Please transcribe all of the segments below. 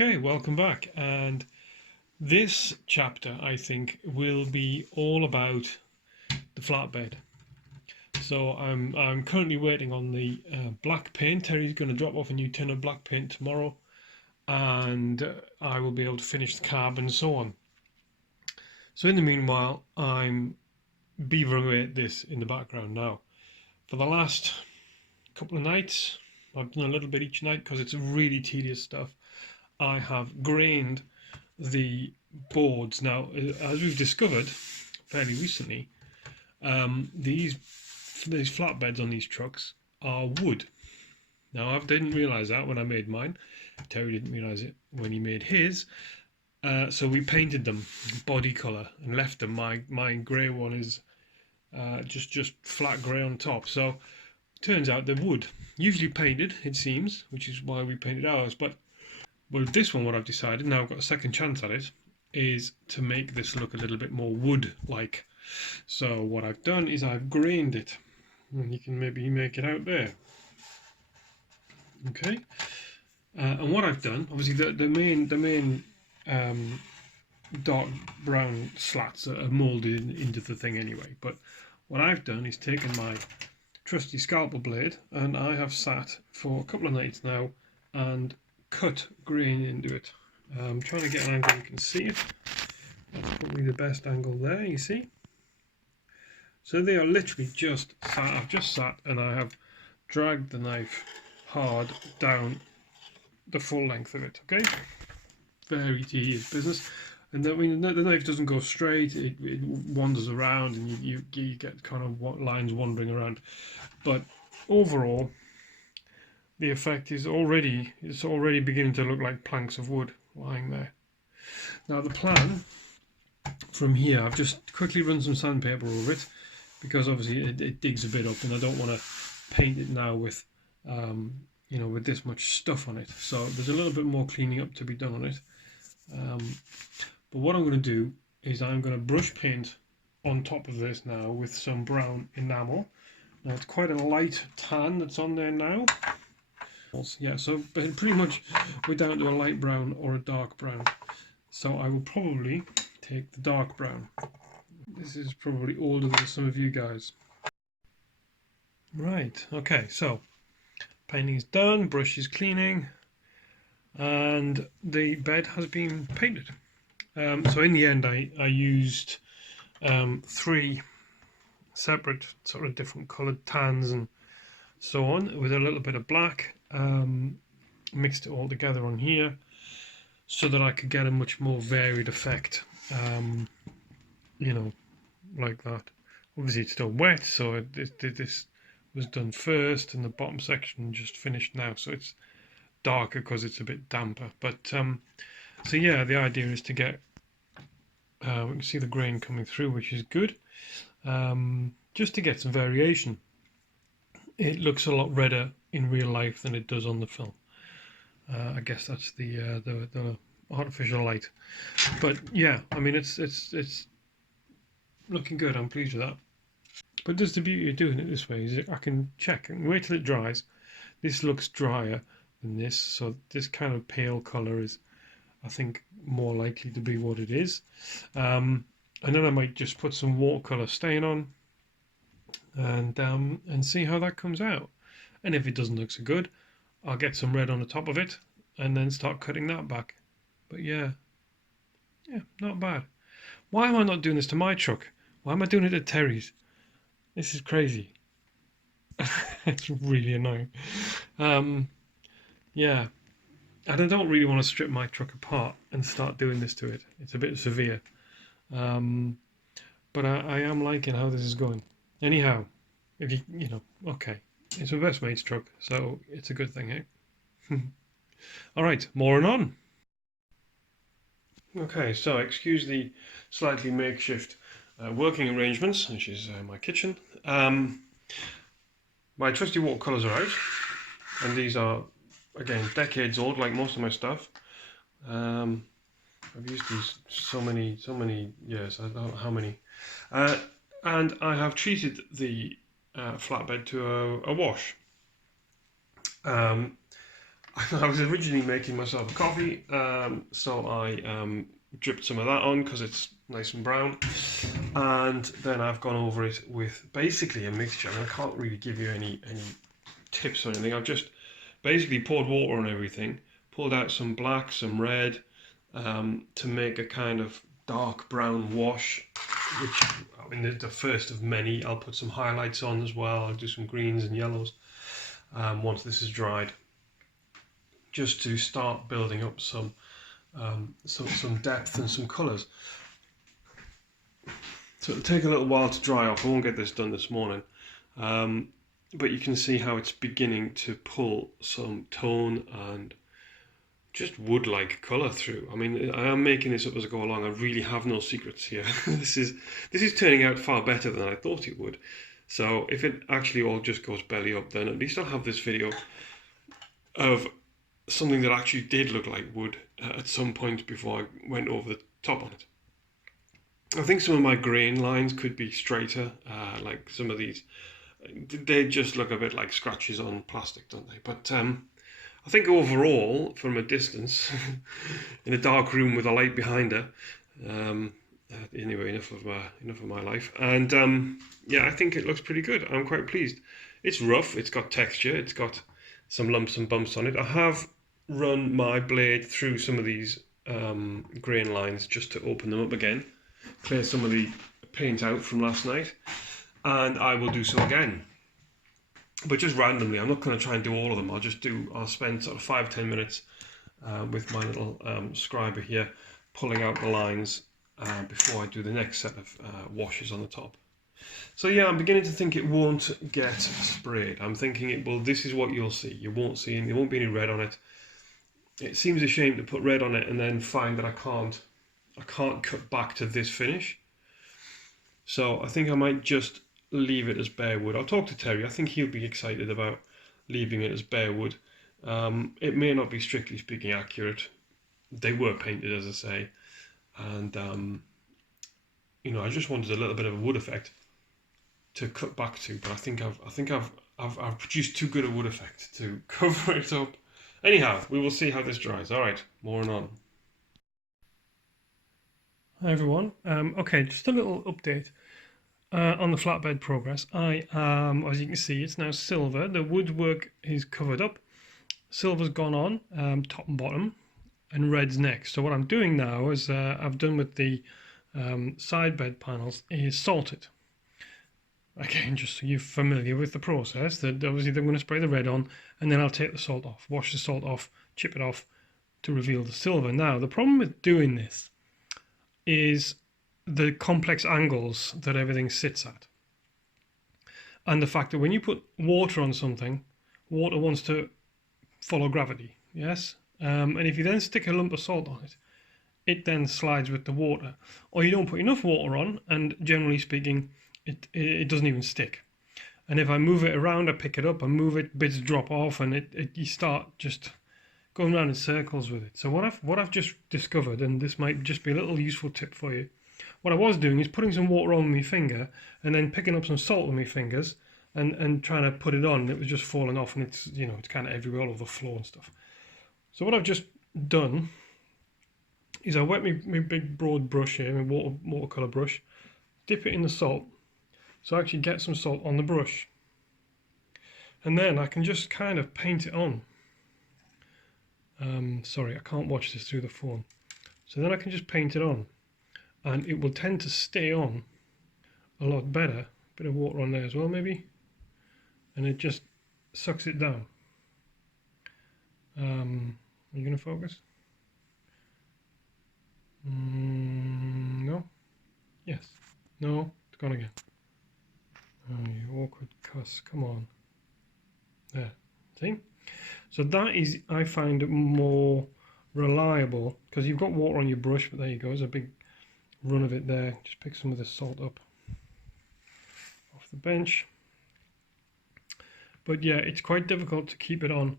Okay, welcome back. And this chapter, I think, will be all about the flatbed. So I'm currently waiting on the black paint. Terry's going to drop off a new tin of black paint tomorrow, and I will be able to finish the cab and so on. So in the meanwhile, I'm beavering away at this in the background now. For the last couple of nights, I've done a little bit each night because it's really tedious stuff. I have grained the boards. Now, as we've discovered fairly recently, these flatbeds on these trucks are wood. Now, I didn't realise that when I made mine. Terry didn't realise it when he made his. So we painted them body colour and left them. My grey one is just flat grey on top. So turns out they're wood. Usually painted, it seems, which is why we painted ours. But with this one, what I've decided, now I've got a second chance at it, is to make this look a little bit more wood-like. So what I've done is I've grained it, and you can maybe make it out there. Okay, and what I've done, obviously the main dark brown slats are moulded into the thing anyway. But what I've done is taken my trusty scalpel blade, and I have sat for a couple of nights now and cut grain into it. I'm trying to get an angle you can see it. That's probably the best angle there, you see. So they are literally just sat. I've just sat and I have dragged the knife hard down the full length of it. Okay, very tedious business. And then when the knife doesn't go straight, it wanders around, and you get kind of lines wandering around. But overall, the effect is already beginning to look like planks of wood lying there. Now the plan from here, I've just quickly run some sandpaper over it because obviously it digs a bit up, and I don't want to paint it now with with this much stuff on it. So there's a little bit more cleaning up to be done on it. But what I'm going to do is I'm going to brush paint on top of this now with some brown enamel. Now it's quite a light tan that's on there now. Yeah, so pretty much we're down to a light brown or a dark brown. So I will probably take the dark brown. This is probably older than some of you guys. Right, okay, so painting is done, brush is cleaning, and the bed has been painted. So in the end I used 3 separate sort of different coloured tans and so on with a little bit of black. Mixed it all together on here so that I could get a much more varied effect, like that. Obviously it's still wet, so this was done first, and the bottom section just finished now, so it's darker because it's a bit damper. But so yeah, the idea is to get we can see the grain coming through, which is good, just to get some variation. It looks a lot redder in real life than it does on the film. I guess that's the artificial light. But yeah, I mean it's looking good. I'm pleased with that. But just the beauty of doing it this way is I can check and wait till it dries. This looks drier than this, so this kind of pale colour is, I think, more likely to be what it is. And then I might just put some watercolour stain on and see how that comes out. And if it doesn't look so good, I'll get some red on the top of it and then start cutting that back. But yeah, not bad. Why am I not doing this to my truck? Why am I doing it at Terry's? This is crazy. It's really annoying. Yeah, and I don't really want to strip my truck apart and start doing this to it. It's a bit severe. But I am liking how this is going. Anyhow, if okay, it's my best mate's truck, so it's a good thing, eh? All right, more on. Okay, so excuse the slightly makeshift working arrangements, which is my kitchen. My trusty watercolours are out, and these are, again, decades old, like most of my stuff. I've used these so many years, I don't know how many. And I have treated the flatbed to a wash. I was originally making myself a coffee, so I dripped some of that on because it's nice and brown, and then I've gone over it with basically a mixture. I mean, I can't really give you any tips or anything. I've just basically poured water on everything, pulled out some black, some red, to make a kind of dark brown wash, which, I mean, the first of many. I'll put some highlights on as well. I'll do some greens and yellows once this is dried, just to start building up some depth and some colours. So it'll take a little while to dry off. I won't get this done this morning, but you can see how it's beginning to pull some tone and just wood-like colour through. I mean, I am making this up as I go along. I really have no secrets here. This is turning out far better than I thought it would. So if it actually all just goes belly up, then at least I'll have this video of something that actually did look like wood at some point before I went over the top on it. I think some of my grain lines could be straighter, like some of these. They just look a bit like scratches on plastic, don't they? But I think overall, from a distance, in a dark room with a light behind her, anyway, enough of my life. And yeah, I think it looks pretty good. I'm quite pleased. It's rough. It's got texture. It's got some lumps and bumps on it. I have run my blade through some of these grain lines just to open them up again, clear some of the paint out from last night, and I will do so again. But just randomly, I'm not going to try and do all of them. I'll spend sort of 5-10 minutes with my little scriber here, pulling out the lines before I do the next set of washes on the top. So yeah, I'm beginning to think it won't get sprayed. I'm thinking it will. This is what you'll see. You won't see, and there won't be any red on it. It seems a shame to put red on it and then find that I can't cut back to this finish. So I think I might just leave it as bare wood. I'll talk to Terry. I think he'll be excited about leaving it as bare wood. It may not be strictly speaking accurate. They were painted, as I say, and you know, I just wanted a little bit of a wood effect to cut back to, but I think I've produced too good a wood effect to cover it up. Anyhow, we will see how this dries. All right, more on. Hi everyone. Okay, just a little update on the flatbed progress. I am, as you can see, it's now silver. The woodwork is covered up. Silver's gone on, top and bottom, and red's next. So what I'm doing now, as I've done with the side bed panels, is salt it. Again, just so you're familiar with the process, that obviously they're going to spray the red on, and then I'll take the salt off, wash the salt off, chip it off to reveal the silver. Now, the problem with doing this is the complex angles that everything sits at, and the fact that when you put water on something, water wants to follow gravity, yes? And if you then stick a lump of salt on it, it then slides with the water. Or you don't put enough water on, and generally speaking, it doesn't even stick. And if I move it around, I pick it up, I move it, bits drop off, and you start just going around in circles with it. So what I've just discovered, and this might just be a little useful tip for you, what I was doing is putting some water on my finger and then picking up some salt with my fingers and trying to put it on, and it was just falling off, and it's, you know, it's kind of everywhere, all over the floor and stuff. So what I've just done is I wet my big broad brush here, my watercolour brush, dip it in the salt, so I actually get some salt on the brush, and then I can just kind of paint it on. Sorry, I can't watch this through the phone. So then I can just paint it on, and it will tend to stay on a lot better. Bit of water on there as well, maybe, and it just sucks it down. Are you going to focus? No? Yes. No? It's gone again. Oh, you awkward cuss. Come on. There. See? So that is, I find, more reliable, because you've got water on your brush, but there you go. There's a big run of it there. Just pick some of this salt up off the bench. But yeah, it's quite difficult to keep it on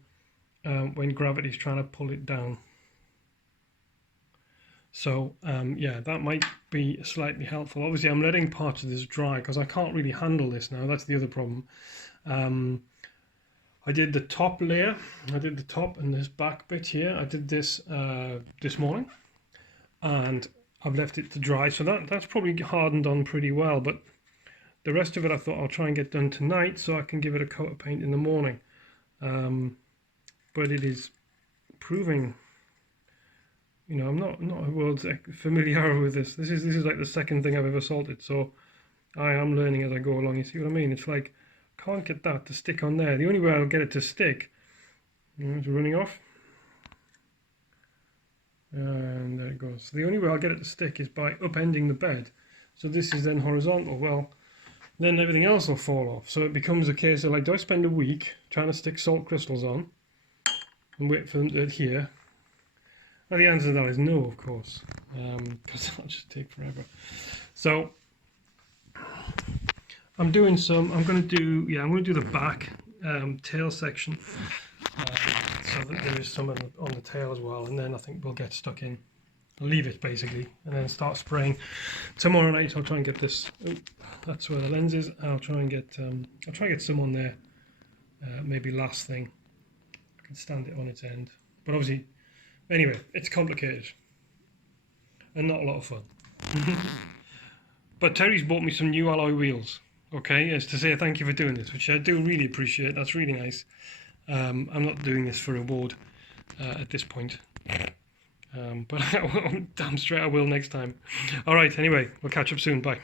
when gravity's trying to pull it down. So yeah, that might be slightly helpful. Obviously, I'm letting parts of this dry because I can't really handle this now. That's the other problem. I did the top layer, I did the top and this back bit here. I did this this morning, and I've left it to dry, so that's probably hardened on pretty well, but the rest of it I thought I'll try and get done tonight so I can give it a coat of paint in the morning. But it is proving, you know, I'm not a world's familiar with this. This is like the second thing I've ever salted, so I am learning as I go along. You see what I mean? It's like, can't get that to stick on there. The only way I'll get it to stick, it's running off, and there it goes. So the only way I'll get it to stick is by upending the bed. So this is then horizontal. Well, then everything else will fall off. So it becomes a case of like, do I spend a week trying to stick salt crystals on and wait for them to adhere? Well, the answer to that is no, of course, because that'll just take forever. So I'm going to do the back tail section, so that there is some on the tail as well, and then I think we'll get stuck in. I'll leave it basically, and then start spraying. Tomorrow night I'll try and get this. Oh, that's where the lens is. I'll try and get some on there. Maybe last thing. I can stand it on its end, but obviously, anyway, it's complicated and not a lot of fun. But Terry's bought me some new alloy wheels. Okay, as to say thank you for doing this, which I do really appreciate. That's really nice. I'm not doing this for reward at this point, but damn straight I will next time. All right, anyway, we'll catch up soon. Bye.